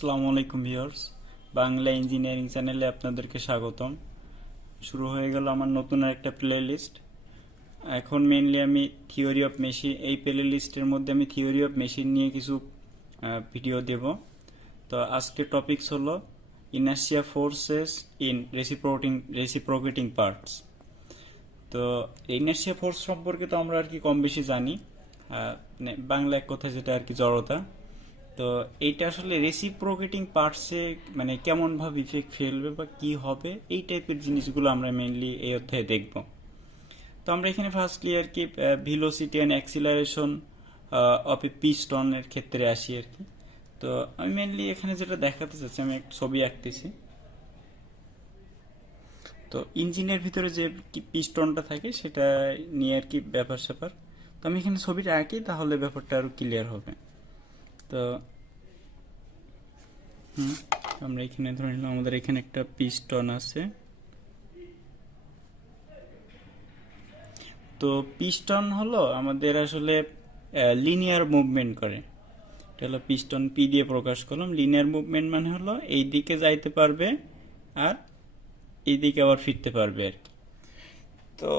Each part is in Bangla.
আসসালামু আলাইকুম ভিউয়ার্স, বাংলা ইঞ্জিনিয়ারিং চ্যানেলে আপনাদেরকে স্বাগতম। শুরু হয়ে গেল আমার নতুন একটা প্লেলিস্ট। এখন মেইনলি আমি থিওরি অফ মেশিন, এই প্লেলিস্টের মধ্যে আমি থিওরি অফ মেশিন নিয়ে কিছু ভিডিও দেব। তো আজকের টপিকস হলো inertia forces in reciprocating parts. তো ইনার্শিয়া ফোর্স সম্পর্কে তো আমরা আর কি কম বেশি জানি, বাংলা এক কথায় যেটা আর কি জড়তা। তো এইটা আসলে রেসিপ্রোকেটিং পার্টসে মানে কেমন ভাবে ইফেক্ট ফেলবে বা কি হবে, এই টাইপের জিনিসগুলো আমরা মেইনলি এই অধ্যায়ে দেখব। তো আমরা এখানে ফার্স্টলি আর কি ভেলোসিটি অ্যান্ড অ্যাক্সিলারেশন অফ এ পিস্টনের ক্ষেত্রে আসি আর কি। তো আমি মেইনলি এখানে যেটা দেখাতে চাচ্ছি, আমি একটা ছবি আঁকতেছি। তো ইঞ্জিনের ভিতরে যে পিস্টনটা থাকে সেটা নিয়ে আর কি ব্যাপার স্যাপার। তো আমি এখানে ছবিটা আঁকি, তাহলে ব্যাপারটা আরো ক্লিয়ার হবে। তো আমরা এখানে ধরে নিলাম আমাদের এখানে একটা পিস্টন আছে। তো পিস্টন হলো আমাদের আসলে লিনিয়ার মুভমেন্ট করে। এটা হলো পিস্টন, পি দিয়ে প্রকাশ করলাম। লিনিয়ার মুভমেন্ট মানে হলো এই দিকে যাইতে পারবে আর এই দিকে আবার ফিরতে পারবে আর কি। তো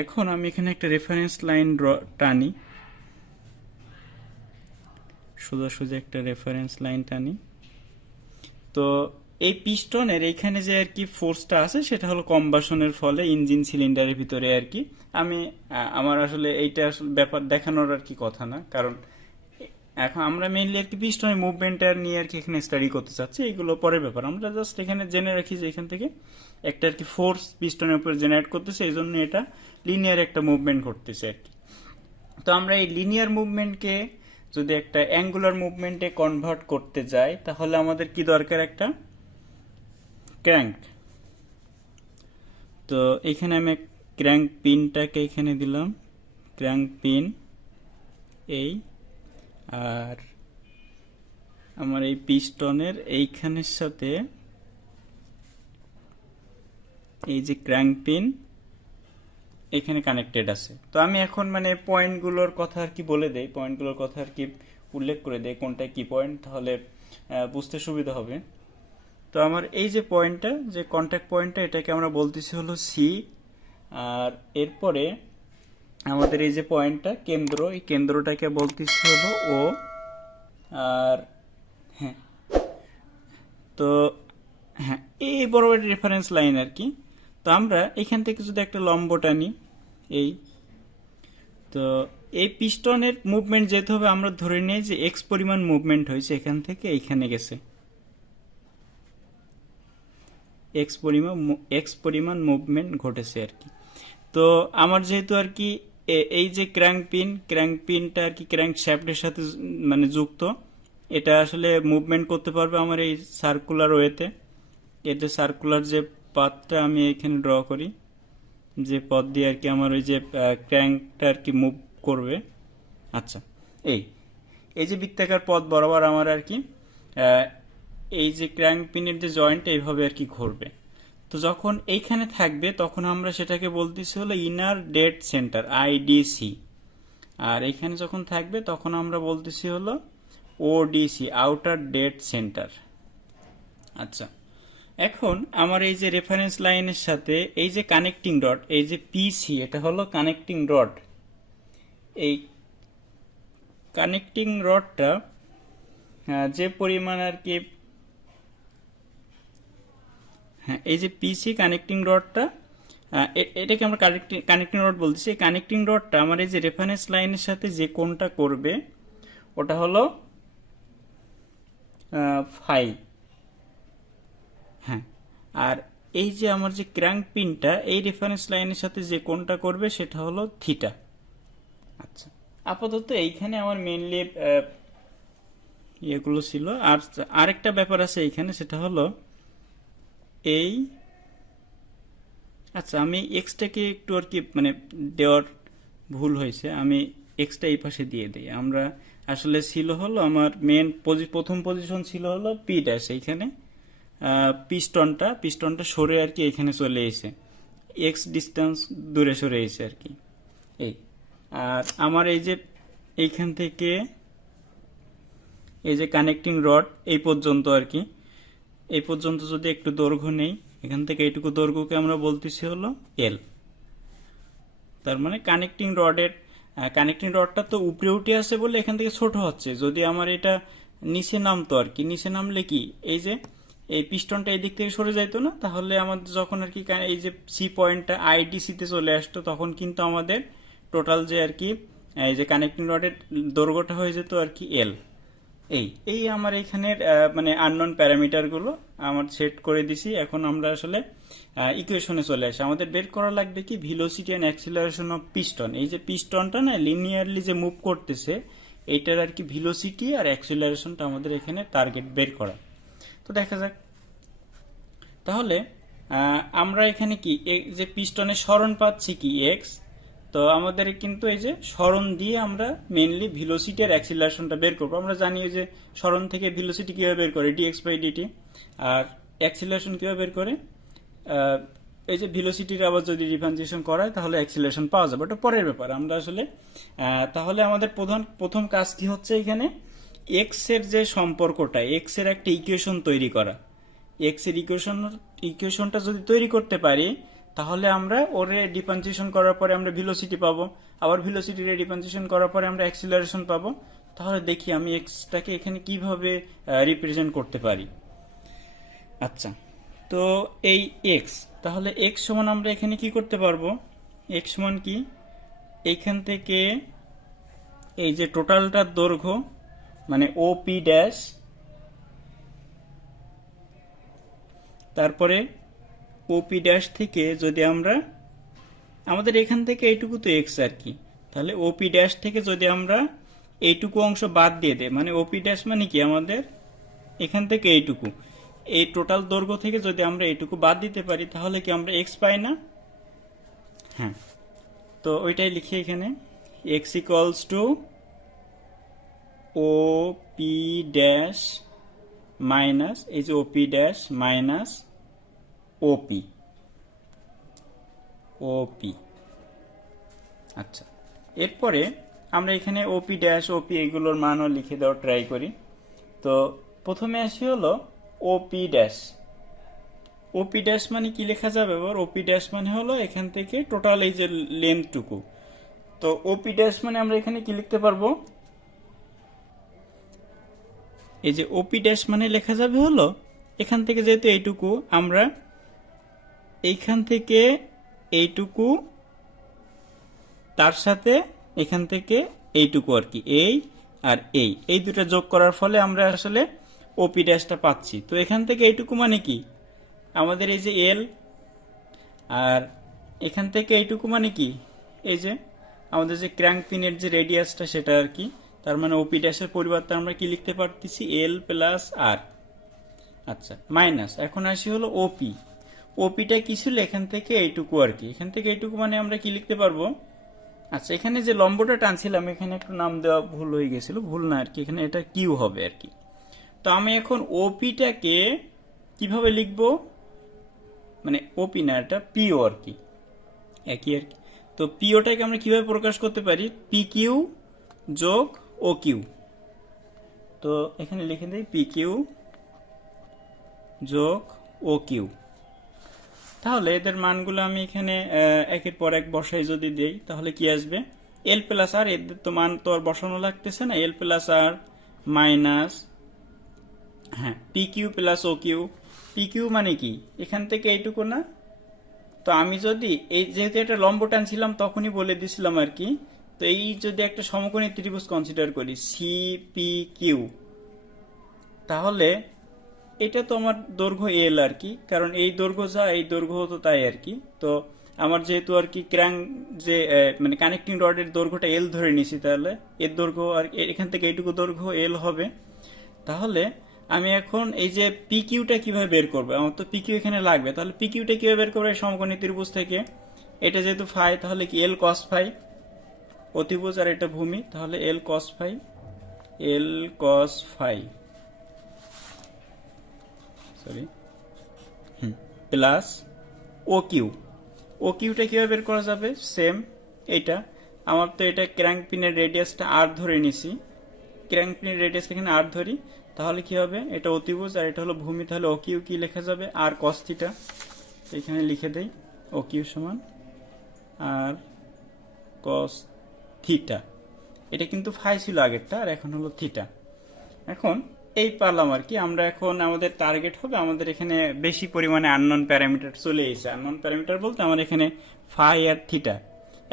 এখন আমি এখানে একটা রেফারেন্স লাইন টানি, সোজা একটা রেফারেন্স লাইন টানি। তো এই পিস্টনের এইখানে যে আর কি ফোর্সটা আছে সেটা হলো কম্বাসনের ফলে ইঞ্জিন সিলিন্ডারের ভিতরে আর কি। আমি আমার আসলে এইটা আসলে ব্যাপার দেখানোর আর কি কথা না, কারণ এখন আমরা মেইনলি আর কি পিস্টনের মুভমেন্টটা নিয়ে আর কি এখানে স্টাডি করতে চাচ্ছি। এইগুলো পরের ব্যাপার, আমরা জাস্ট এখানে জেনে রাখি যে এখান থেকে একটা আর কি ফোর্স পিস্টনের উপর জেনারেট করতেছে, এই জন্য এটা লিনিয়ার একটা মুভমেন্ট করতেছে আর কি। তো আমরা এই লিনিয়ার মুভমেন্টকে যদি একটা অ্যাঙ্গুলার মুভমেন্টে কনভার্ট করতে যাই, তাহলে আমাদের কি দরকার? একটা ক্র্যাঙ্ক। তো এখানে আমি ক্র্যাঙ্ক পিনটাকে এখানে দিলাম, ক্র্যাঙ্ক পিন এই, আর আমার এই পিস্টনের এইখানের সাথে এই যে ক্র্যাঙ্ক পিন এখানে কানেক্টেড আছে। তো আমি এখন মানে পয়েন্টগুলোর কথা আর কি বলে দেই, পয়েন্টগুলোর কথা আর কি উল্লেখ করে দেই কোনটা কি পয়েন্ট, তাহলে বুঝতে সুবিধা হবে। তো আমার এই যে পয়েন্টটা, যে কন্ট্যাক্ট পয়েন্টটা, এটাকে আমরা বলতেছি হলো সি। আর এরপরে আমাদের এই যে পয়েন্টটা কেন্দ্র, এই কেন্দ্রটাকে বলতেছি হলো ও। আর হ্যাঁ, তো হ্যাঁ, এই বড় রেফারেন্স লাইন আর কি। তো আমরা এখান থেকে যদি একটা লম্ব টানি এই, তো এই পিস্টনের মুভমেন্ট যেতে হবে, আমরা ধরে নিই যে এক্স পরিমাণ মুভমেন্ট হয়েছে এখান থেকে এইখানে গেছে, এক্স পরিমাণ মুভমেন্ট ঘটেছে আর কি। তো আমার যেহেতু আর কি এই যে ক্র্যাঙ্ক পিনটা আর কি ক্র্যাঙ্ক শ্যাফটের সাথে মানে যুক্ত, এটা আসলে মুভমেন্ট করতে পারবে আমার এই সার্কুলার ওয়েতে। এতে সার্কুলার যে পাথটা আমি এখানে ড্র করি, যে পথ দিয়ে আর কি আমার ওই যে ক্র্যাঙ্কটা আর কি মুভ করবে। আচ্ছা, এই এই যে বৃত্তাকার পথ বরাবর আমার আর কি এই যে ক্র্যাঙ্ক পিনের যে জয়েন্ট এইভাবে আর কি ঘুরবে। তো যখন এইখানে থাকবে তখন আমরা সেটাকে বলতেছি হলো ইনার ডেড সেন্টার, আইডিসি। আর এইখানে যখন থাকবে তখন আমরা বলতেছি হলো ওডিসি, আউটার ডেড সেন্টার। আচ্ছা, এখন আমার এই যে রেফারেন্স লাইনের সাথে এই যে কানেক্টিং রড, এই যে পিসি, এটা হলো কানেক্টিং রড। এই কানেক্টিং রডটা যে পরিমাণ আর কি, হ্যাঁ, এই যে পিসি কানেক্টিং রডটা, এটাকে আমরা কানেক্টিং রড বলতেছি। এই কানেক্টিং রডটা আমার এই যে রেফারেন্স লাইনের সাথে যে কোণটা করবে ওটা হলো ফাই। হ্যাঁ, আর এই যে আমার যে ক্র্যাঙ্ক পিনটা এই রেফারেন্স লাইনের সাথে যে কোণটা করবে সেটা হলো থিটা। আচ্ছা, আপাতত এইখানে আমার মেইনলি ইয়েগুলো ছিল। আর আরেকটা ব্যাপার আছে এইখানে, সেটা হলো এই, আচ্ছা আমি এক্সটাকে একটু আর কি মানে দেওয়ার ভুল হয়েছে, আমি এক্সটা এই পাশে দিয়ে দিই। আমরা আসলে ছিল হলো আমার মেন প্রথম পজিশন ছিল হলো পি ড্যাশ, এইখানে পিস্টনটা সরে আর কি এখানে চলে এসে এক্স ডিস্টেন্স দূরে সরে এসে আর কি এই। আর আমার এই যে এইখান থেকে এই যে কানেক্টিং রড এই পর্যন্ত আর কি, এই পর্যন্ত যদি একটু দৈর্ঘ্য নেই, এখান থেকে এইটুকু দৈর্ঘ্যকে আমরা বলতেছি হলো এল। তার মানে কানেক্টিং রডটা তো উপরে উঠে আসে বলে এখান থেকে ছোট হচ্ছে। যদি আমার এটা নিচে নামতো আর কি, নিচে নামলে কি এই যে এই পিস্টনটা এই দিক থেকে সরে যাইতো না, তাহলে আমাদের যখন আর কি এই যে সি পয়েন্টটা আইডিসি তে চলে আসতো, তখন কিন্তু আমাদের টোটাল যে আর কি এই যে কানেক্টিং রডের দৈর্ঘ্যটা হয়ে যেত আর কি এল। এই আমার এইখানের মানে আননোন প্যারামিটার গুলো আমার সেট করে দিছি। এখন আমরা আসলে ইকুয়েশনে চলে আসি। আমাদের বের করা লাগবে কি velocity and acceleration of piston. এই যে পিস্টনটা না লিনিয়ারলি যে মুভ করতেছে, এইটার আর কি ভেলোসিটি আর অ্যাক্সিলারেশনটা আমাদের এখানে টার্গেট বের করা। তো দেখা যাক। তাহলে আমরা এখানে কি এই যে পিস্টনের সরণ পাচ্ছি কি এক্স, তো আমাদের কিন্তু এই যে সরণ দিয়ে আমরা মেইনলি ভেলোসিটি আর অ্যাক্সিলারেশনটা বের করবো। আমরা জানি যে সরণ থেকে ভেলোসিটি কিভাবে বের করে, ডিএক্স বাই ডিটি, আর অ্যাক্সিলারেশন কিভাবে বের করে, এই যে ভেলোসিটির আবার যদি ডিফারেন্সিয়েশন করায় তাহলে অ্যাক্সিলারেশন পাওয়া যাবে, ওটা পরের ব্যাপার। আমরা আসলে তাহলে আমাদের প্রথম কাজ কি হচ্ছে, এখানে এক্স এর যে সম্পর্কটা, এক্স এর একটা ইকুয়েশন তৈরি করা। এক্স এর ইকুয়েশনটা যদি তৈরি করতে পারি, তাহলে আমরা ওরে ডিফারেন্সিয়েশন করার পরে আমরা ভেলোসিটি পাবো, আবার ভেলোসিটির ডিফারেন্সিয়েশন করার পরে আমরা অ্যাক্সিলারেশন পাবো। তাহলে দেখি আমি এক্সটাকে এখানে কিভাবে রিপ্রেজেন্ট করতে পারি। আচ্ছা, তো এই এক্স, তাহলে এক্স সমান আমরা এখানে কি করতে পারবো, এক্স সমান কি এইখান থেকে এই যে টোটালটার দৈর্ঘ্য মানে ওপি ড্যাশ, তারপরে ওপি ড্যাশ থেকে যদি আমরা আমাদের এখান থেকে এইটুকু তো এক্স আর কি, তাহলে ওপি ড্যাশ থেকে যদি আমরা এইটুকু অংশ বাদ দিয়ে দেয়, মানে ওপি ড্যাশ মানে কি আমাদের এখান থেকে এইটুকু, এই টোটাল দৈর্ঘ্য থেকে যদি আমরা এইটুকু বাদ দিতে পারি, তাহলে কি আমরা এক্স পাই না? হ্যাঁ, তো ওইটাই লিখি এখানে, x equals to O P dash minus এই যে ওপি ড্যাশ মাইনাস ওপি ওপি। আচ্ছা, এরপরে আমরা এখানে ওপি ড্যাশ ওপি এগুলোর মানও লিখে দেওয়ার ট্রাই করি। তো প্রথমে আসি হলো ওপি ড্যাশ। ওপি ড্যাশ মানে কি লেখা যাবে? এবার ওপি ড্যাশ মানে হলো এখান থেকে টোটাল এই যে লেন্থটুকু। তো ওপি ড্যাশ মানে আমরা এখানে কি লিখতে পারবো, এই যে ওপি ড্যাশ মানে লেখা যাবে হলো এখান থেকে যেহেতু এইটুকু, আমরা এইখান থেকে এইটুকু তার সাথে এখান থেকে এইটুকু আর কি, এই আর এই দুটো যোগ করার ফলে আমরা আসলে ওপি ড্যাশটা পাচ্ছি। তো এখান থেকে এইটুকু মানে কি আমাদের এই যে এল, আর এখান থেকে এইটুকু মানে কি এই যে আমাদের যে ক্র্যাঙ্ক পিনের যে রেডিয়াসটা সেটা আর কি। তার মানে ওপি ড্যাশের পরিবর্তে আমরা কি লিখতে পারতেছি, এল প্লাস আর। আচ্ছা, মাইনাস এখন আসি হলো ওপি। ওপিটা কি ছিল এখান থেকে এইটুকু আর কি, এখান থেকে এইটুকু মানে আমরা কি লিখতে পারবো, আচ্ছা এখানে যে লম্বটা টানছিলাম এখানে একটু নাম দেওয়া ভুল হয়ে গেছিল, ভুল না আর কি, এখানে এটা কিউ হবে আর কি। তো আমি এখন ওপিটাকে কিভাবে লিখবো, মানে ওপি না এটা পিও আর কি, একই আর কি। তো পিওটাকে আমরা কিভাবে প্রকাশ করতে পারি, পি কিউ যোগ ও কিউ। তো এখানে লিখে দিই পি কিউ যোগ ও কিউ। তাহলে এদের মানগুলো আমি এখানে একের পর এক বসাই যদি দেই, তাহলে কি আসবে, এল প্লাস আর, এদের তো মান তো আর বসানো লাগতেছে না, এল প্লাস আর মাইনাস হ্যাঁ P Q plus O Q. P Q মানে কি এখান থেকে এইটুকু না, তো আমি যদি এই যেহেতু এটা লম্ব টানছিলাম তখনই বলে দিছিলাম আর কি। তো এই যদি একটা সমকোণী ত্রিভুজ কনসিডার করি সি পি কিউ, তাহলে এটা তো আমার দৈর্ঘ্য এল আর কি, কারণ এই দৈর্ঘ্য যা এই দৈর্ঘ্য তো তাই আর কি। তো আমার যেহেতু আর কি ক্র্যাঙ্ক যে মানে কানেক্টিং রডের দৈর্ঘ্যটা এল ধরে নিছি, তাহলে এর দৈর্ঘ্য আর এখান থেকে এইটুকু দৈর্ঘ্য এল হবে। তাহলে আমি এখন এই যে পি কিউটা কিভাবে বের করবো, আমার তো পি কিউ এখানে লাগবে, তাহলে পি কিউটা কিভাবে বের করবো, সমকোণী ত্রিভুজ থেকে এটা যেহেতু ফাই, তাহলে কি এল কস ফাই, অতিভুজ আর এটা ভূমি, তাহলে এল কস ফাই, এল cos phi sorry plus O Q. ও কিউটা কিভাবে বের করা যাবে, সেম এইটা আমার তো এটা ক্র্যাঙ্ক পিনের রেডিয়াসটা আর ধরে নিছি, ক্র্যাঙ্ক পিনের রেডিয়াস এখানে আর ধরি, তাহলে কি হবে, এটা অতিভুজ আর এটা হলো ভূমি, তাহলে ও কিউ কি লেখা যাবে, আর কস থিটা। এখানে লিখে দেই ও কিউ সমান আর কস থিটা। এটা কিন্তু ফাই ছিল আগেরটা, আর এখন হলো থিটা। এখন এই পারলাম আর কি। আমরা এখন আমাদের টার্গেট হবে, আমাদের এখানে বেশি পরিমাণে আননোন প্যারামিটার চলে এসেছে। আননোন প্যারামিটার বলতে আমার এখানে ফাই আর থিটা,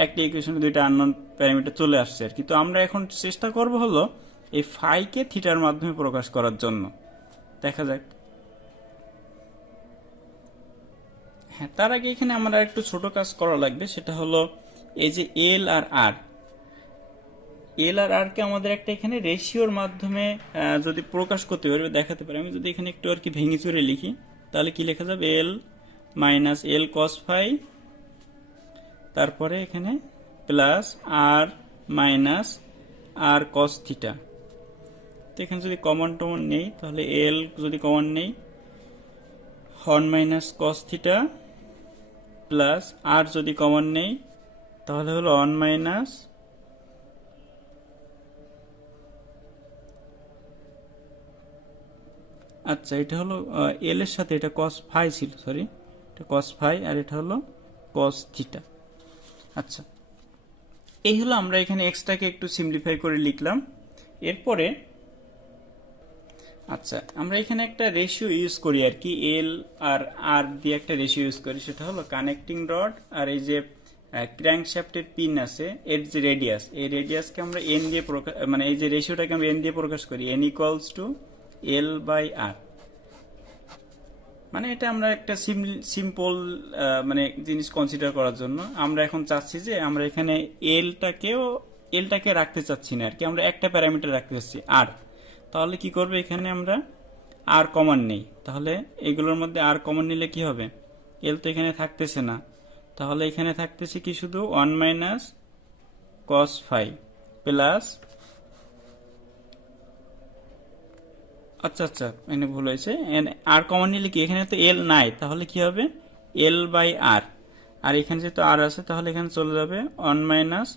একটা ইকুয়েশনে দুইটা আননোন প্যারামিটার চলে আসছে আর কি। তো আমরা এখন চেষ্টা করব হলো এই ফাইকে থিটার মাধ্যমে প্রকাশ করার জন্য। দেখা যাক। হ্যাঁ, তার আগে এখানে আমরা একটু ছোট কাজ করা লাগবে, সেটা হলো এই যে এল আর আর, এল আর আর কে আমাদের একটা এখানে রেশিওর মাধ্যমে যদি প্রকাশ করতে পারি, দেখাতে পারি। আমি যদি এখানে একটু আর কি ভেঙে চুরে লিখি, তাহলে কি লেখা যাবে, L minus L cos phi, তারপরে এখানে প্লাস আর মাইনাস আর কস থিটা। তো এখানে যদি কমন টমন নেই, তাহলে এল যদি কমন নেই, 1 মাইনাস কস থিটা প্লাস আর যদি কমন নেই, তাহলে হলো 1 মাইনাস আচ্ছা, এটা হলো এল এর সাথে এটা কস ফাই ছিল, সরি, এটা কস ফাই আর এটা হলো কস থিটা। আচ্ছা, এই হলো আমরা এখানে এক্সট্রাকে একটু সিম্পলিফাই করে লিখলাম। এরপরে আচ্ছা, আমরা এখানে একটা রেশিও ইউজ করি আর কি, এল আর আর দিয়ে একটা রেশিও ইউজ করি, সেটা হলো কানেক্টিং রড আর এই যে ক্র্যাঙ্কশ্যাফটের পিন আছে এর যে রেডিয়াস, এই রেডিয়াসকে আমরা এন দিয়ে প্রকাশ, মানে এই যে রেশিওটাকে আমরা এন দিয়ে প্রকাশ করি, n equals to l by r. মানে এটা আমরা একটা সিম্পল মানে জিনিস কনসিডার করার জন্য আমরা এখন চাচ্ছি যে আমরা এখানে এলটাকে রাখতে চাচ্ছি না আর কি, আমরা একটা প্যারামিটার রাখতে চাচ্ছি আর। তাহলে কি করবে, এখানে আমরা আর কমন নেই, তাহলে এগুলোর মধ্যে আর কমন নিলে কি হবে, এল তো এখানে থাকতেছে না, তাহলে এখানে থাকতেছে কি শুধু 1 মাইনাস কস ফাই প্লাস, আচ্ছা আচ্ছা এখানে ভুল হয়েছে, আর কমন নিলে কি, এখানে তো এল নাই, তাহলে কি হবে এল বাই আর, আর এখানে যেহেতু আর আছে তাহলে এখানে চলে যাবে 1 মাইনাস,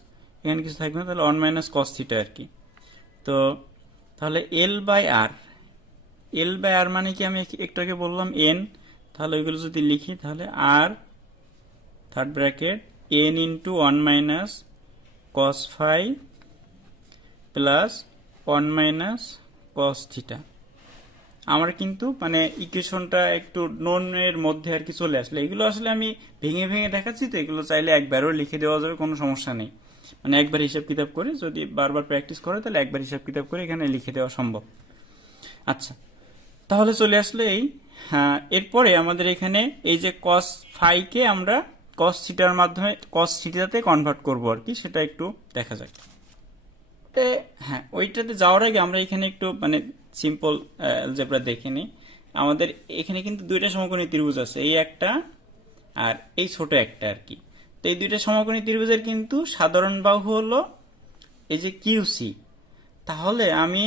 এখানে কিছু থাকবে না, তাহলে 1 মাইনাস কস থিটা আর কি। তো তাহলে এল by R, L by r মানে কি, আমি একটু আগে বললাম এন, তাহলে ওইগুলো যদি লিখি, তাহলে r third bracket n into 1 minus cos phi plus 1 minus cos theta. আমার কিন্তু মানে ইকুয়েশনটা একটু নোনের মধ্যে আর কি চলে আসলে, এগুলো আসলে আমি ভেঙে ভেঙে দেখাচ্ছি, তো এগুলো চাইলে একবারও লিখে দেওয়া যাবে, কোনো সমস্যা নেই। মানে একবার হিসাব কিতাব করে যদি বারবার প্র্যাকটিস করে, তাহলে একবার হিসাব কিতাব করে এখানে লিখে দেওয়া সম্ভব। আচ্ছা, তাহলে চলে আসলে এই, হ্যাঁ, এরপরে আমাদের এখানে এই যে কস ফাইকে আমরা কস থিটার মাধ্যমে কস থিটাতে কনভার্ট করবো আর কি, সেটা একটু দেখা যাক। হ্যাঁ, ওইটাতে যাওয়ার আগে আমরা এখানে একটু মানে সিম্পল অ্যালজেব্রা দেখে নিই। আমাদের এখানে কিন্তু দুইটা সমকোণী ত্রিভুজ আছে, এই একটা আর এই ছোট একটা আর কি। তো এই দুইটা সমকোণী ত্রিভুজের কিন্তু সাধারণ বাহু হলো এই যে কিউসি। তাহলে আমি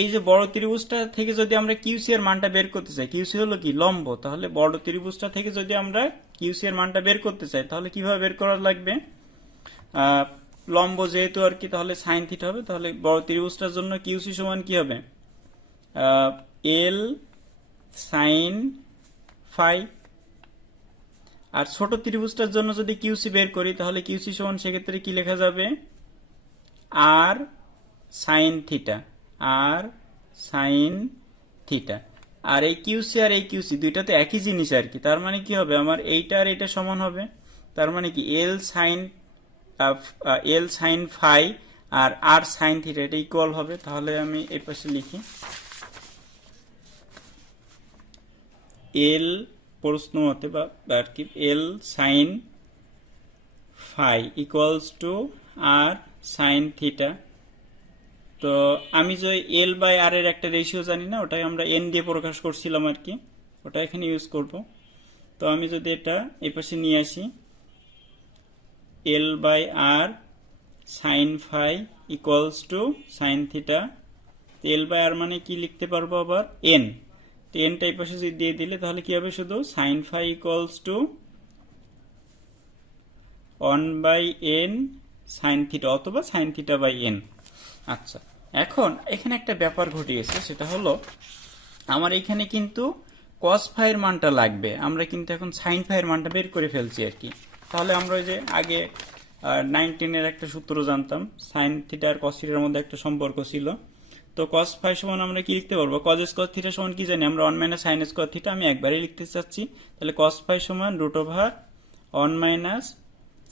এই যে বড় ত্রিভুজটা থেকে যদি আমরা কিউসি এর মানটা বের করতে চাই, কিউসি হলো কি লম্ব, তাহলে বড় ত্রিভুজটা থেকে যদি আমরা কিউসি এর মানটা বের করতে চাই, তাহলে কিভাবে বের করা লাগবে, লম্ব যেহেতু আর কি, তাহলে সাইন থিটা হবে, তাহলে বড় ত্রিভুজটার জন্য কিউসি সমান কি হবে, এল সাইন ফাই। আর ছোট ত্রিভুজটার জন্য যদি কিউসি বের করি, তাহলে কিউসি সমান সেক্ষেত্রে কি লেখা যাবে, আর সাইন থিটা, আর সাইন থিটা। আর এই কিউসি আর এই কিউসি দুইটাতে একই জিনিস আর কি, তার মানে কি হবে, আমার এইটা আর এইটা সমান হবে, তার মানে কি এল সাইন ফাই আর আর সাইন থিটা এটা ইকুয়াল হবে। তাহলে আমি এই পাশে লিখি এল প্রশ্ন মতে বা আর কি, L sine phi equals to r sine theta. তো আমি যে এল বাই আর এর একটা রেশিও জানি না, ওটাই আমরা এন দিয়ে প্রকাশ করছিলাম আর কি, ওটা এখানে ইউজ করব। তো আমি যদি এটা এই পাশে নিয়ে আসি, l by r sine phi equals to sine theta, l by r মানে কি লিখতে পারবো আবার এন, এনটা এই পাশে যদি দিয়ে দিলে তাহলে কি হবে, শুধু sine phi equals to 1 by n sine theta অথবা সাইন থিটা বাই এন। আচ্ছা, এখন এখানে একটা ব্যাপার ঘটিয়েছে, সেটা হলো আমার এখানে কিন্তু কস ফাইয়ের মানটা লাগবে, আমরা কিন্তু এখন সাইন ফাইয়ের মানটা বের করে ফেলছি আর কি। তাহলে আমরা ওই যে আগে 19-এর একটা সূত্র জানতাম, সাইন থিটা আর কস থিটার মধ্যে একটা সম্পর্ক ছিল। তো কস ফাই সমান আমরা কি লিখতে পারবো, কজ স্কোয়ার থিটা সমান কি জানি আমরা, 1 মাইনাস সাইন স্কোয়ার থিটা, আমি একবারই লিখতে চাচ্ছি। তাহলে কস ফাই সমান root over 1 minus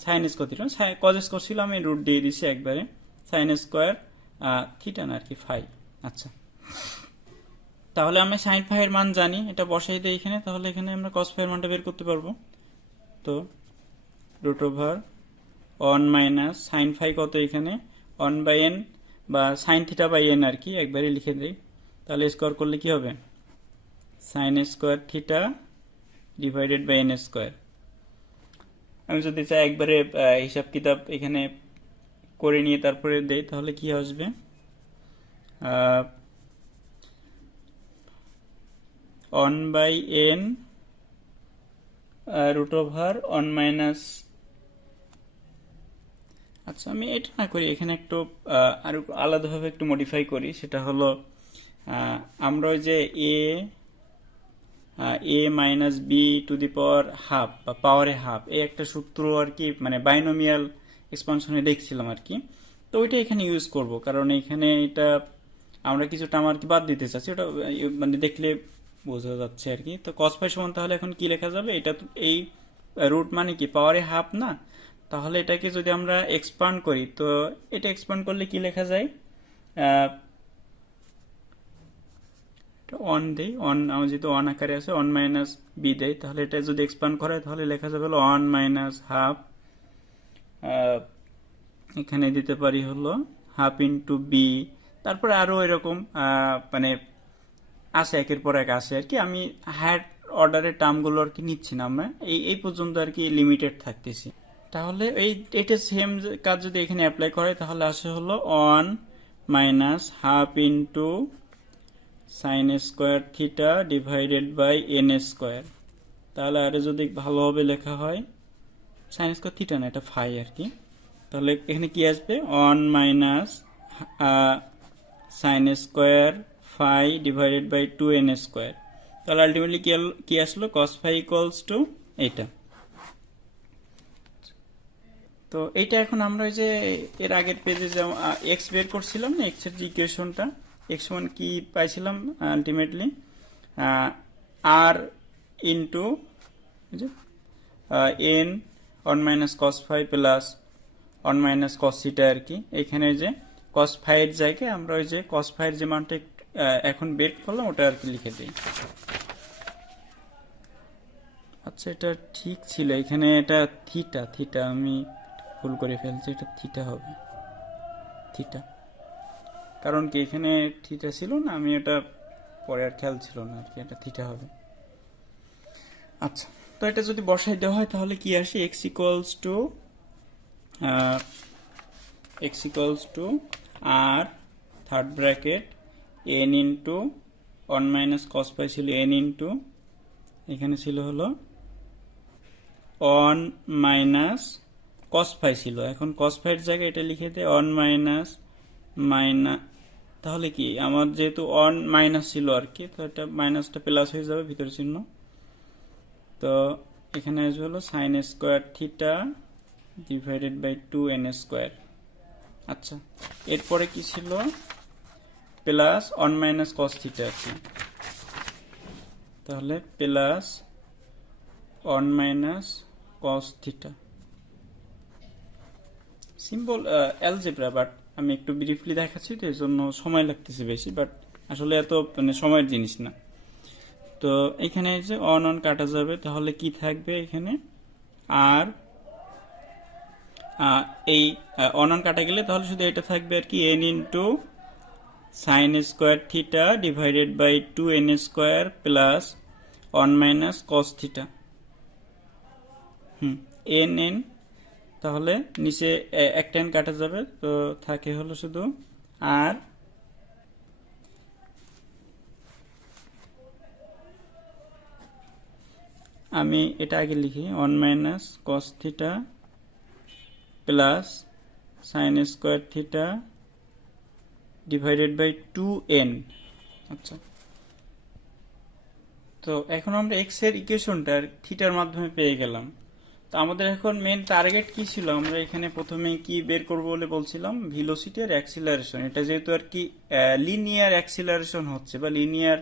sine square theta, cos square ছিল আমি রুট দিয়ে দিছি একবারে, সাইন স্কোয়ার থিটা না আর কি, ফাই। আচ্ছা, তাহলে আমরা সাইন ফাই এর মান জানি, এটা বসাই দিই এখানে, তাহলে এখানে আমরা কস ফাই এর মানটা বের করতে পারবো। তো root over 1 minus sine phi কত এখানে 1 বাই এন, বা সাইন থিটা বাই এন আর কি, একবারই লিখে দিই। তাহলে স্কোয়ার করলে কি হবে, sine square theta divided by n square. আমি যদি চাই একবারে হিসাব কিতাব এখানে করে নিয়ে তারপরে দেই, তাহলে কি আসবে, 1 by n root over 1 minus, আচ্ছা আমি এটা না করি, এখানে একটু আরো আলাদাভাবে একটু মডিফাই করি। সেটা হলো আমরা ওই যে a minus b to the power half বা পাওয়ারে হাফ, এই একটা সূত্র আর কি, মানে বাইনোমিয়াল এক্সপানশনে দেখছিলাম আর কি। তো ওইটা এখানে ইউজ করব, কারণ এখানে এটা আমরা কিছুটা আমার কি বাদ দিতে চাচ্ছি, ওটা মানে দেখলে বোঝা যাচ্ছে আর কি। তো কস ফাই সমান তাহলে এখন কি লেখা যাবে, এটা তো এই রুট মানে কি পাওয়ারে হাফ না, তাহলে এটাকে যদি আমরা এক্সপান্ড করি, তো এটা এক্সপান্ড করলে কি লেখা যায়, অন দেই, অন আমার যেহেতু অন আকারে আছে, 1 মাইনাস বি দেই, তাহলে এটা যদি এক্সপান্ড করে তাহলে লেখা যাবে হলো 1 মাইনাস হাফ, এখানে দিতে পারি হলো হাফ ইন্টু বি, তারপরে আরো এরকম মানে আছে, একের পর এক আছে আর কি। আমি হায়ার অর্ডারের টার্মগুলো আর কি নিচ্ছি না, আমরা এই পর্যন্ত আর কি লিমিটেড থাকতেছি। তাহলে এটা সেম কাজ যদি এখানে অ্যাপ্লাই করে, তাহলে আসে হলো 1 minus half into sine square theta divided by n square. তাহলে আরে যদি ভালোভাবে লেখা হয়, সাইন স্কোয়ার থিটা না, এটা ফাই আর কি। তাহলে এখানে কি আসবে, 1 minus sine square phi divided by 2 n square. তাহলে আলটিমেটলি কি আসলো, কস ফাই ইকুয়ালস টু এইটা। তো এইটা এখন আমরা ওই যে এর আগের পেজে যেমন এক্স বের করছিলাম না, এক্স এর যে ইকুয়েশনটা, এক্স সমান কি পাইছিলাম ultimately, r into n 1 minus cos phi plus 1 minus cos theta আর কি। এখানে যে কস ফাই এর জায়গায় আমরা ওই যে কস ফাই এর যে মানটা এখন বের করলাম ওটা আর কি লিখে দিই। আচ্ছা এটা ঠিক ছিল, এখানে এটা থিটা, থিটা আমি ভুল করে ফেলছি, এটা থিটা হবে, থিটা, কারণ কি এখানে থিটা ছিল না, আমি এটা পরে আর খেয়াল ছিল না আর কি, এটা থিটা হবে। আচ্ছা, তো এটা যদি বসাই দেওয়া হয় তাহলে কি আসে, x equals to r third bracket n into 1 minus cos phi ছিল এন ইন্টু, এখানে ছিল হলো 1 মাইনাস কস ফাই ছিল, এখন কস ফাইয়ের জায়গায় এটা লিখে দেয় 1 মাইনাস তাহলে কি আমার যেহেতু 1 মাইনাস ছিল আর কি, তো এটা মাইনাসটা প্লাস হয়ে যাবে ভিতর চিহ্ন। তো এখানে আসবে হলো sine square theta divided by 2 n square. আচ্ছা, এরপরে কি ছিল, প্লাস 1 মাইনাস কস থিটা আর কি, তাহলে plus 1 minus cos theta, simple algebra, but আমি একটু ব্রিফলি দেখাচ্ছি তো, এর জন্য সময় লাগতেছে বেশি, বাট আসলে এত মানে সময়ের জিনিস না। তো এখানে যে অন কাটা যাবে, তাহলে কি থাকবে এখানে, আর এই অন কাটা গেলে তাহলে শুধু এটা থাকবে আর কি, n into sine square theta divided by 2 n square plus 1 minus cos theta, n n, তাহলে নিচে একটা এন কাটা যাবে, তো থাকে হলো শুধু আর আমি এটা আগে লিখি 1 minus cos theta plus sine square theta divided by 2n। আচ্ছা, তো এখন আমরা এক্স এর ইকুয়েশনটা থিটার মাধ্যমে পেয়ে গেলাম। তো আমাদের এখন মেন টার্গেট কি ছিল, আমরা এখানে প্রথমে কি বের করব বলে বলছিলাম, ভেলোসিটি আর অ্যাক্সিলারেশন। এটা যেহেতু আর কি লিনিয়ার অ্যাক্সিলারেশন হচ্ছে বা লিনিয়ার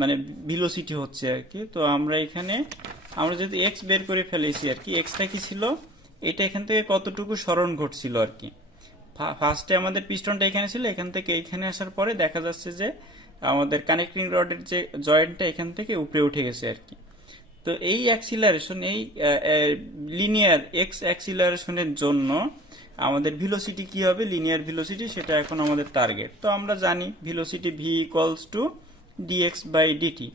মানে ভেলোসিটি হচ্ছে আর কি, তো আমরা এখানে আমরা যদি এক্স বের করে ফেলেছি আর কি, এক্সটা কি ছিল, এটা এখান থেকে কতটুকু সরণ ঘটছিল আর কি। ফার্স্টে আমাদের পিস্টনটা এখানে ছিল, এখান থেকে এখানে আসার পরে দেখা যাচ্ছে যে আমাদের কানেক্টিং রডের যে জয়েন্টটা এখান থেকে উপরে উঠে গেছে আর কি। তো এই অ্যাক্সিলারেশন, এই লিনিয়ার এক্স অ্যাক্সিলারেশনের জন্য আমাদের ভেলোসিটি কি হবে, লিনিয়ার ভেলোসিটি, সেটা এখন আমাদের টার্গেট। তো আমরা জানি velocity v equals to dx by dt.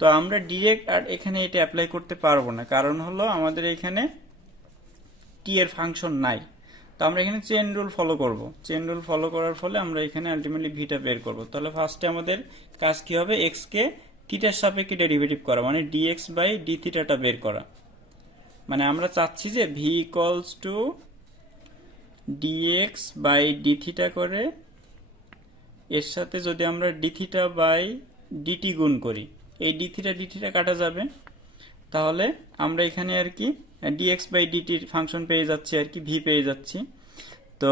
তো আমরা ডিরেক্ট আর এখানে এটা অ্যাপ্লাই করতে পারবো না, কারণ হলো আমাদের এখানে টি এর ফাংশন নাই। তো আমরা এখানে চেন রুল ফলো করব। চেন রুল ফলো করার ফলে আমরা এখানে আলটিমেটলি ভিটা বের করব। তাহলে ফার্স্টে আমাদের কাজ কি হবে, এক্স কে থিটার সাপেক্ষে ডেরিভেটিভ করা, মানে ডিএক্স বাই ডি থিটাটা বের করা। মানে আমরা চাচ্ছি যে v equals to dx by d theta করে এর সাথে যদি আমরা ডি থিটা বাই ডিটি গুণ করি, এই ডি থিটা কাটা যাবে, তাহলে আমরা এখানে আর কি ডিএক্স বাই ডিটির ফাংশন পেয়ে যাচ্ছি আর কি, ভি পেয়ে যাচ্ছি। তো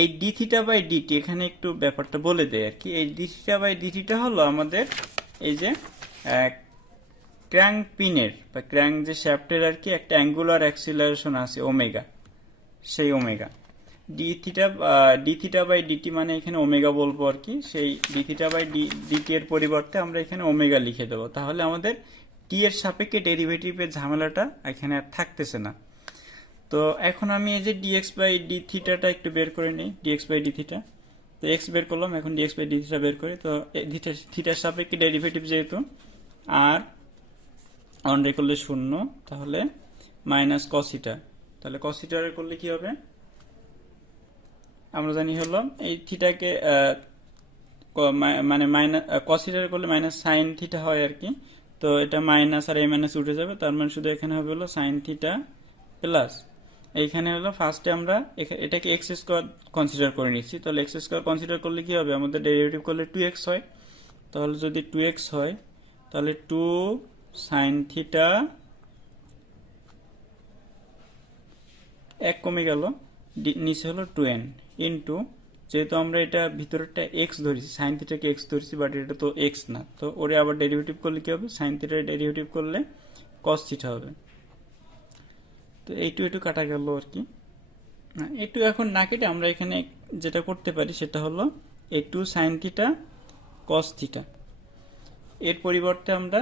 এই ডি থিটা বাই ডিটি এখানে একটু ব্যাপারটা বলে দেয় আর কি। এই ডি থিটা বাই ডিটিটা হলো আমাদের এই যে ক্র্যাঙ্ক পিনের বা ক্র্যাঙ্ক যে শ্যাফটের আর কি একটা অ্যাঙ্গুলার অ্যাক্সিলারেশন আছে ওমেগা, সেই omega. D theta by dt মানে এখানে ওমেগা বলবো আর কি, সেই ডি থিটা বাই ডিটি এর পরিবর্তে আমরা এখানে ওমেগা লিখে দেবো। তাহলে আমাদের টি এর সাপেক্ষে ডেরিভেটিভের ঝামেলাটা এখানে আর থাকতেছে না। তো এখন আমি এই যে ডিএক্স বাই ডি থিটাটা একটু বের করে নিই, ডিএক্স বাই ডি থিটা। তো এক্স বের করলাম, এখন ডিএক্স বাই ডি থিটা বের করি। তো থিটার সাপেক্ষে ডেরিভেটিভ যেহেতু আর অন রে করলে 0, তাহলে মাইনাস কসিটা। তাহলে কসিটা করলে কি হবে, আমরা জানি হলো এই থিটাকে মানে মাইনাস কসিটা করলে মাইনাস সাইন থিটা হয় আর কি। তো এটা মাইনাস আর এই মাইনাস উঠে যাবে, তার মানে শুধু এখানে হবে হলো সাইন থিটা প্লাস এইখানে হলো ফার্স্টে আমরা এটাকে এক্স স্কোয়ার কনসিডার করে নিচ্ছি। তাহলে এক্স স্কোয়ার কনসিডার করলে কি হবে, আমাদের ডেরিভেটিভ করলে 2x হয়। তাহলে যদি 2x হয় তাহলে 2 সাইন থিটা 1 কমে গেল, নিচে হলো 2n ইন্টু, যেহেতু আমরা এটা ভিতরেরটা এক্স ধরেছি, সাইন থিটাকে এক্স ধরেছি, বাট এটা তো এক্স না, তো ওরে আবার ডেরিভেটিভ করলে কি হবে, সাইন থিটার ডেরিভেটিভ করলে কস থিটা হবে। তো এইটু একটু কাটা গেল আর কি, একটু এখন না কেটে আমরা এখানে যেটা করতে পারি সেটা হলো এই 2 সাইন থিটা কস থিটা এর পরিবর্তে আমরা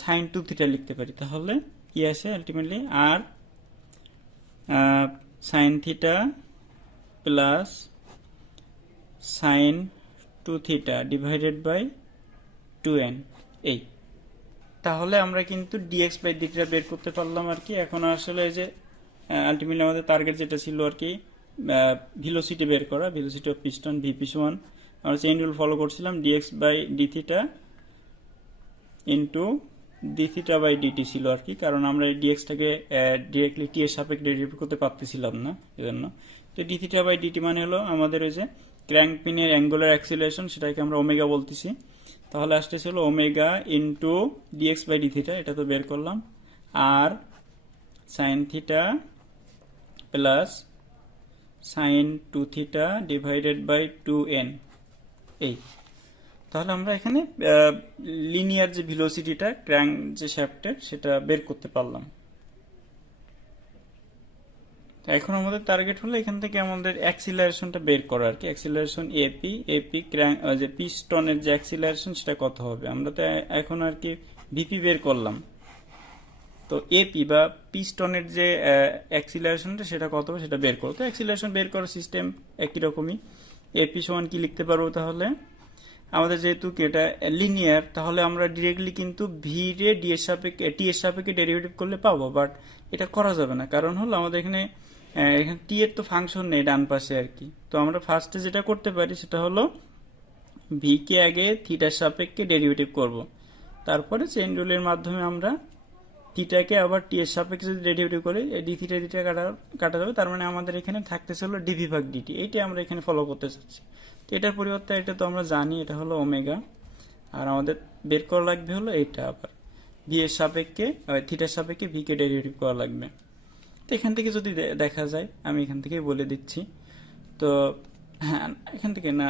সাইন 2 থিটা লিখতে পারি। তাহলে কি আসে ultimately, r sine theta plus sine 2 theta divided by 2n। এই তাহলে আমরা কিন্তু ডিএক্স বাই ডিটা বের করতে পারলাম আর কি। এখন আসলে এই যে আলটিমেটলি আমাদের টার্গেট যেটা ছিল আর কি, ভেলোসিটি বের করা, ভেলোসিটি অফ পিস্টন ভিপি সমান আমরা চেইন রুল ফলো করছিলাম, dx by d theta into d theta by dt ছিল আর কি, কারণ আমরা এই ডিএক্সটাকে ডিরেক্টলি টি এর সাপেক্ষে ডেরিভেটিভ করতে পারতেছিলাম না এজন্য। তো ডি থিটা বাই ডিটি মানে হলো আমাদের ওই যে ক্র্যাঙ্ক পিনের অ্যাঙ্গুলার অ্যাক্সিলারেশন, সেটাকে আমরা ওমেগা বলতেছি। তাহলে আসতেছিল omega into dx by d theta, এটা তো বের করলাম, আর sine theta plus sine 2 theta divided by 2n। এই তাহলে আমরা এখানে লিনিয়ার যে ভেলোসিটিটা ক্র্যাঙ্ক যে শ্যাফটের সেটা বের করতে পারলাম। এখন আমাদের টার্গেট হলো এখান থেকে আমাদের অ্যাক্সিলারেশনটা বের করা আর কি, অ্যাক্সিলারেশন এপি ক্র্যাঙ্ক যে পিস্টনের যে অ্যাক্সিলারেশন সেটা কত হবে। আমরা তো এখন আর কি ভিপি বের করলাম, তো এপি বা পিস্টনের যে অ্যাক্সিলারেশনটা সেটা কত হবে সেটা বের করো। তো অ্যাক্সিলারেশন বের করার সিস্টেম একই রকমই। এপি সমান কি লিখতে পারবো, তাহলে আমাদের যেহেতু এটা লিনিয়ার, তাহলে আমরা ডিরেক্টলি কিন্তু ভি রে ডি এর সাপেক্ষে টি এর সাপেক্ষে ডেরিভেটিভ করলে পাবো, বাট এটা করা যাবে না, কারণ হলো আমাদের এখানে টি এর তো ফাংশন নেই ডান পাশে আর কি। তো আমরা ফার্স্টে যেটা করতে পারি সেটা হলো ভি কে আগে থিটার সাপেক্ষে ডেরিভেটিভ করব, তারপরে চেইন রুলের মাধ্যমে আমরা থিটাকে আবার টি এর সাপেক্ষে যদি ডেরিভেটিভ করি ডি থিটা কাটা কাটা যাবে, তার মানে আমাদের এখানে থাকতেছে হলো ডিভি ভাগ ডিটি, এইটাই আমরা এখানে ফলো করতে চাচ্ছি। তো এটার পরিবর্তে এটা তো আমরা জানি এটা হলো ওমেগা, আর আমাদের বের করা লাগবে হলো এইটা আবার ভি এর সাপেক্ষে থিটার সাপেক্ষে ভি কে ডেরিভেটিভ করা লাগবে। তো এখান থেকে যদি দেখা যায় আমি এখান থেকে বলে দিচ্ছি। তো হ্যাঁ এখান থেকে না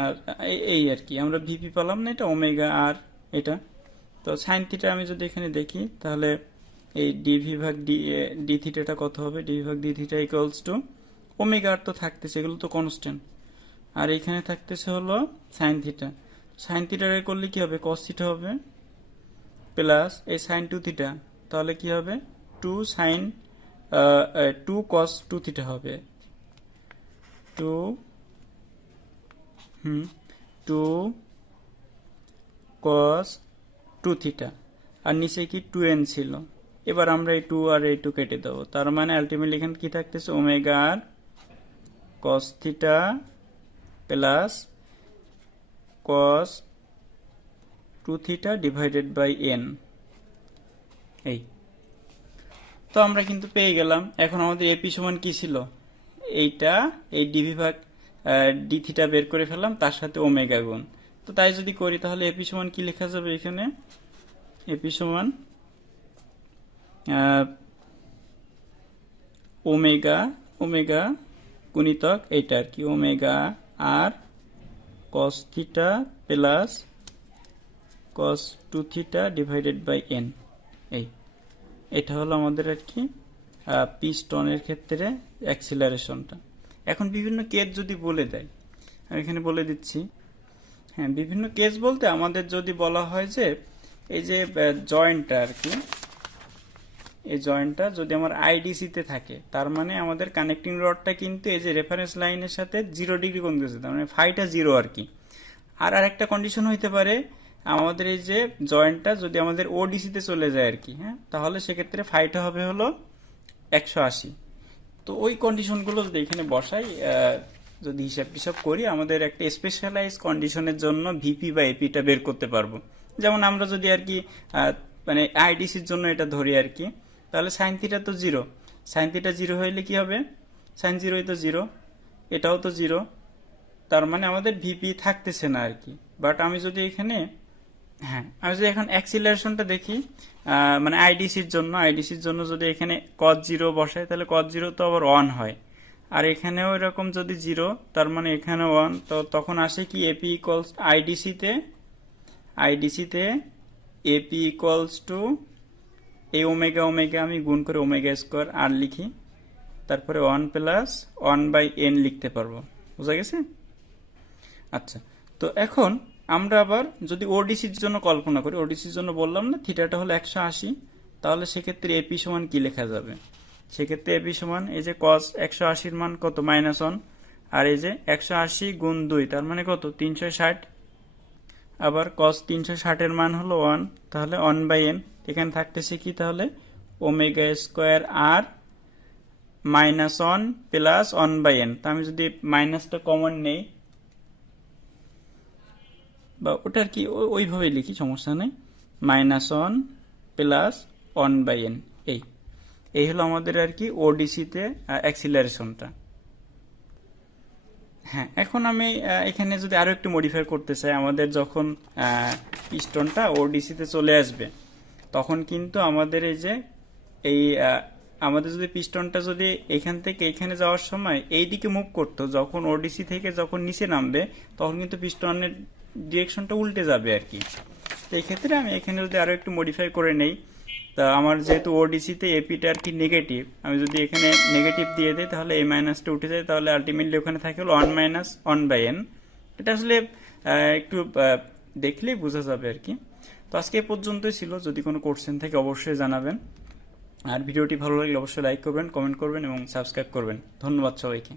এই আর কি আমরা ভিপি পেলাম না, এটা ওমেগা আর এটা। তো সাইন থিটা আমি যদি এখানে দেখি তাহলে এই ডিভি ভাগ ডি থিটাটা কত হবে, ডিভি ভাগ d theta equals to omega r তো থাকতেছে, এগুলো তো কনস্ট্যান্ট, আর এখানে থাকতেছে হলো সাইন থিটা। সাইন থিটা করলে কি হবে, কস থিটা হবে প্লাস এই সাইন টু থিটা, তাহলে কি হবে two sine two cos two theta হবে, টু কস টু থিটা, আর নিচে কি 2n ছিল। এবার আমরা এই 2 আর এই 2 কেটে দেবো, তার মানে আলটিমেটলি এখানে কি থাকতেছে omega r cos theta plus cos two theta divided by n। এই তো আমরা কিন্তু পেয়ে গেলাম। এখন আমাদের এপি সমান কি ছিল, এইটা এই ডিভি ভাগ ডি থিটা বের করে ফেললাম, তার সাথে ওমেগা গুণ। তো তাই যদি করি তাহলে এপি সমান কি লেখা যাবে, এখানে এপি সমান ওমেগা ওমেগা গুণিতক এইটা আর কি omega r cos theta plus cos two theta divided by n. এটা হলো আমাদের আর কি পিস্টনের ক্ষেত্রে অ্যাক্সিলারেশনটা। এখন বিভিন্ন কেস যদি বলে দেয়, আমি এখানে বলে দিচ্ছি। হ্যাঁ, বিভিন্ন কেস বলতে আমাদের যদি বলা হয় যে এই যে জয়েন্টটা আর কি, এই জয়েন্টটা যদি আমার আইডিসিতে থাকে, তার মানে আমাদের কানেক্টিং রডটা কিন্তু এই যে রেফারেন্স লাইনের সাথে 0 ডিগ্রি কোণ দিয়েছে, তার মানে ফাইটা 0 আর কি। আর আরেকটা কন্ডিশন হইতে পারে আমাদের এই যে জয়েন্টটা যদি আমাদের ওডিসিতে চলে যায় আর কি, হ্যাঁ, তাহলে সেক্ষেত্রে ফাইটা হবে হলো 180। তো ওই কন্ডিশনগুলো যদি এখানে বসাই, যদি হিসাব টিসাব করি, আমাদের একটা স্পেশালাইজ কন্ডিশনের জন্য ভিপি বা এপিটা বের করতে পারবো। যেমন আমরা যদি আর কি মানে আইডিসির জন্য এটা ধরি আর কি, তাহলে সাইন থিটা তো 0, সাইন থিটা 0 হইলে কি হবে, সাইন 0 তো 0, এটাও তো 0, তার মানে আমাদের ভিপি থাকতেছে না আর কি। বাট আমি যদি এখানে হ্যাঁ আমি যদি এখন অ্যাক্সিলারেশনটা দেখি, মানে আইডিসির জন্য যদি এখানে cos 0 বসাই, তাহলে cos 0 তো আবার 1 হয়, আর এখানেও এরকম যদি 0, তার মানে এখানে 1, তো তখন আসে কি এপি ইকুয়ালস আইডিসিতে এপি ইকুয়ালস টু এই ওমেগা ওমেগা আমি গুণ করে ওমেগা স্কোয়ার আর লিখি, তারপরে 1 প্লাস 1/n লিখতে পারবো। বুঝা গেছে? আচ্ছা, তো এখন আমরা আবার যদি ওডিসির জন্য কল্পনা করি, ওডিসির জন্য বললাম না থিটাটা হলো 180, তাহলে সেক্ষেত্রে এপি সমান কি লেখা যাবে, সেক্ষেত্রে এপি সমান এই যে cos 180 মান কত -1, আর এই যে 180 গুণ 2 তার মানে কত 360, আবার cos 360 এর মান হলো 1, তাহলে 1/n এখানে থাকতেছে কি, তাহলে ওমেগা স্কোয়ার আর -1 প্লাস 1/n। তা আমি যদি মাইনাসটা কমন নেই বা ওটা আর কি ওইভাবে লিখি, সমস্যা নেই, -1 প্লাস 1/n। এই হলো আমাদের আর কি ওডিসিতে অ্যাক্সিলারেশনটা। হ্যাঁ, এখন আমি এখানে যদি আরো একটু মডিফাই করতে চাই, আমাদের যখন পিস্টনটা ওডিসিতে চলে আসবে, তখন কিন্তু আমাদের এই যে আমাদের যদি পিস্টনটা যদি এখান থেকে এখানে যাওয়ার সময় এই দিকে মুভ করতো, যখন ওডিসি থেকে যখন নিচে নামবে তখন কিন্তু পিস্টনের ডিরেকশনটা উল্টে যাবে আর কি। তো এই ক্ষেত্রে আমি এখানে যদি আরো একটু মডিফাই করে নেই, তা আমার যেহেতু ওডিসিতে এপিটা আর কি নেগেটিভ, আমি যদি এখানে নেগেটিভ দিয়ে দিই তাহলে এই মাইনাসটা উঠে যায়, তাহলে আলটিমেটলি ওখানে থাকে হলো 1 - 1/n। এটা আসলে একটু দেখলেই বোঝা যাবে আর কি। তো আজকে এ পর্যন্তই ছিল, যদি কোনো কোশ্চেন থাকে অবশ্যই জানাবেন, আর ভিডিওটি ভালো লাগলে অবশ্যই লাইক করবেন, কমেন্ট করবেন এবং সাবস্ক্রাইব করবেন। ধন্যবাদ সবাইকে।